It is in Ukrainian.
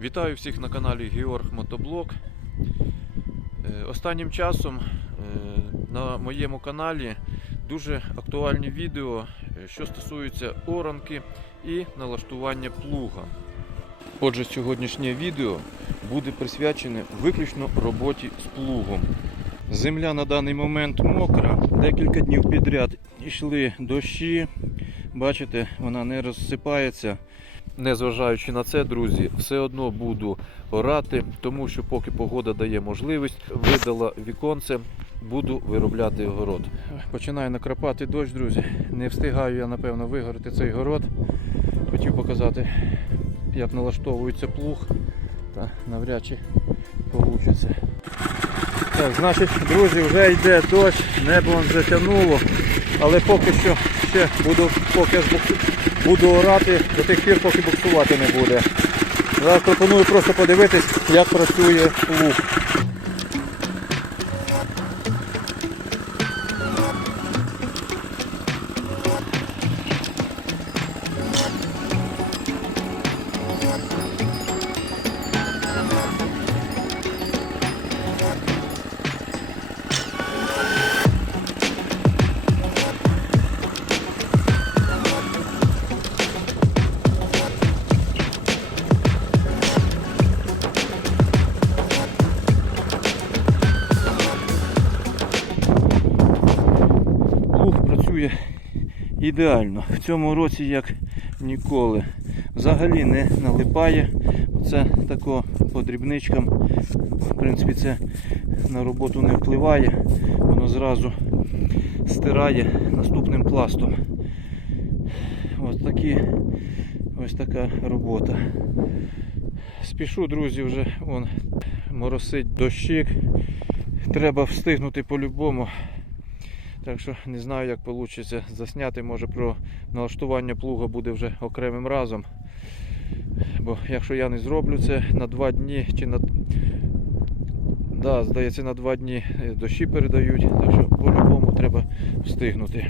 Вітаю всіх на каналі Георг Мотоблок. Е, останнім часом е, на моєму каналі дуже актуальні відео, е, що стосуються оранки і налаштування плуга. Отже, сьогоднішнє відео буде присвячене виключно роботі з плугом. Земля на даний момент мокра, декілька днів підряд йшли дощі, Бачите, вона не розсипається. Незважаючи на це, друзі, все одно буду орати, тому що поки погода дає можливість, видала віконце, буду виробляти город. Починаю накрапати дощ, друзі. Не встигаю я, напевно, вигорити цей город. Хотів показати, як налаштовується плуг, та навряд чи вийде. Так, Значить, друзі, вже йде дощ, небо затягнуло, але поки що ще буду поки буду орати до тих пір, поки буксувати не буде. Зараз пропоную просто подивитись, як працює лук. працює ідеально. В цьому році як ніколи. Взагалі не налипає. Це тако по дрібничкам. В принципі, це на роботу не впливає, воно зразу стирає наступним пластом. Ось такі ось така робота. Спішу, друзі, вже вон моросить дощик. Треба встигнути по-любому. Так що не знаю, як вийде засняти. Може про налаштування плуга буде вже окремим разом. Бо якщо я не зроблю це на два дні чи на Да, здається, на два дні е, дощі передають, так що по-любому треба встигнути.